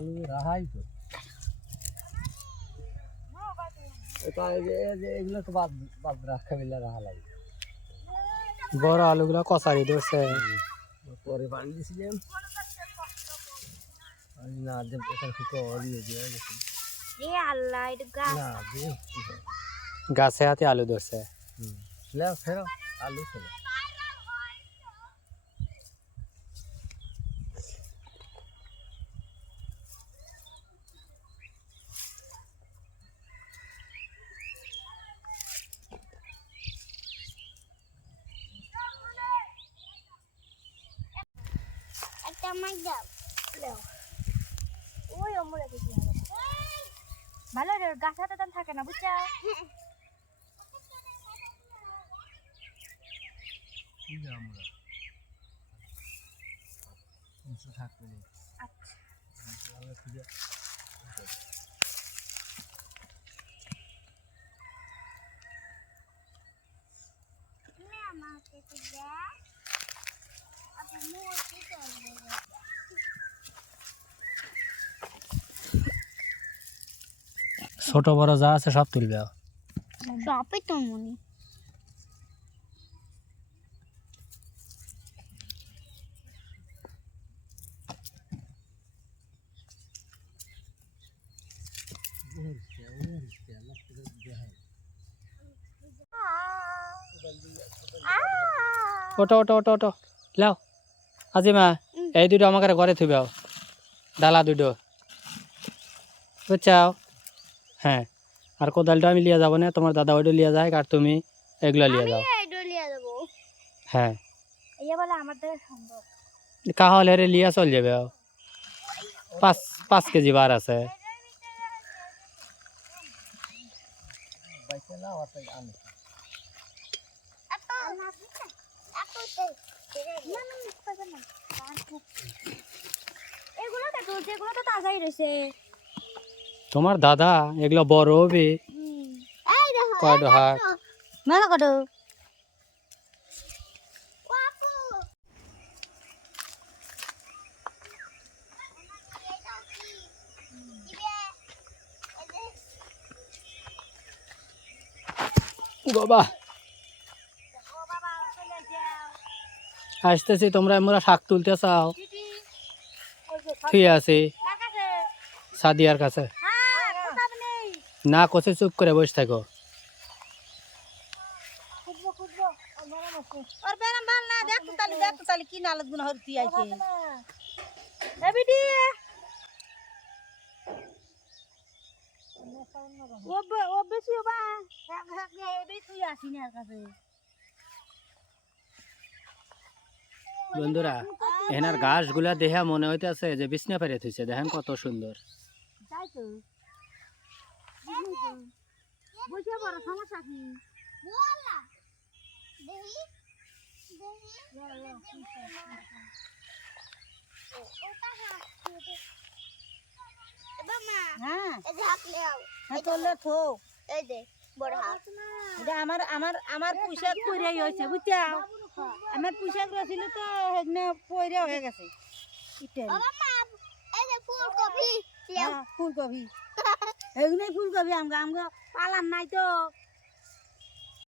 আলু রাহাই তো এগুলো তো বাদ বাদ রাখা বিলে রাহা লাগে বড় আলুগুলা কচারি ধরছে পরে পানি দিয়েছিলাম না দেব এখানে ফুটো দিয়ে দিয়ে গেছে আল্লাহ এটা গাছ না দিয়ে গাছে হাতে আলু ধরছে লেও ফেরো আলু ফেরো একটা মাছ দাও দাও ওই অমরে দেখি ভালো রে গাছ হাতে দাম থাকে না বুঝছো কি আমরা কিছু থাকবে না আচ্ছা আমরা খুঁজে না আমাকে তো দে আপু মোর কি করবে ছোট বড় যা আছে সব তুলবে সবই তো মনে ওটো ওটো ওটো ওটো লাও আজিমা এই দুটো আমাকে ঘরে থুবে ডালা দুটো বুঝছাও হ্যাঁ আর কোদালটা আমি লিয়ে যাবো না তোমার দাদা ওইটা লিয়ে যায় আর তুমি এগুলো লিয়ে যাও ডলিয়া দেবো হ্যাঁ এই বলে আমাদের সম্ভব কাহলে রে লিয়া চল যাবে 5 কেজি বার আছে বাইকে না ওটা আনে এগুলো দেখো যেগুলো তো তাজাই রয়েছে তোমার দাদা এগুলো বড় হবে এই দেখো কয়টা হাত মেলা কত বাবা আসতেছি তোমরা মোরা শাক তুলতে চাও ঠিক আছে সাদিয়ার কাছে না কোসে চুপ করে বসে থাকো কি নালত গুণ হরতি আইছে এবিডি ও বেশি বা এবি তুই আসিনি আর কাছে বন্ধুরা এনার ঘাসগুলা দেখা মনে হইতেছে যে বিছনা পেরে থইছে দেখেন কত সুন্দর তাই তো বুঝে বড় সমস্যা কি বলা দেহি হ্যাঁ এই যে হাত লেও হ্যাঁ তোলে থো এই দে বড় হাত এটা আমার পোশাক পইরাই হইছে বুঝছা আমার পোশাক রছিল তো হেগনা পইরা হয়ে গেছে ইতে বাবা এই যে ফুলকপি ফুলকপি এগুলাই ফুলকপি আমগা পালান নাই তো